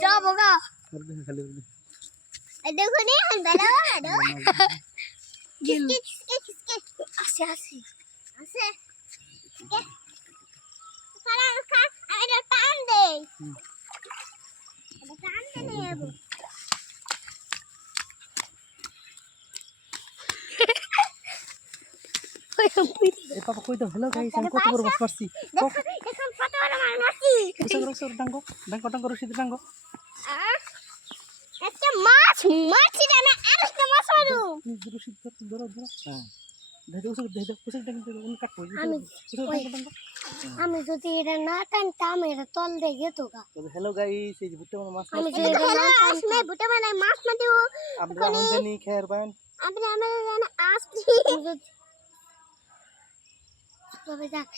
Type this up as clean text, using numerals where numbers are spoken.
जाओगा देखो नहीं अंदर किसके आसे आसे आसे के सारा का अरे टाइम दे नहीं अब ए पापा कोई तो हेलो गाइस हम কত বড় মাছ মারছি এখন কত বড় মাছ মারছি সর ডাঙ্গো রশিদ ডাঙ্গো একটা মাছ মারছি না আর একটা মাছ মারু রশিদ ধরো হ্যাঁ দেখো উসে দেখো উনি কাটবো আমি যদি এটা না টানতাম এটা তল দিয়ে যেত গা हेलो गाइस এই যে ভুট্টা মাছ আমি যে আসলে ভুট্টা মানে মাছ না দিও আমরা আমদানি খের বান আপনি আমরা আসছি তবে যাক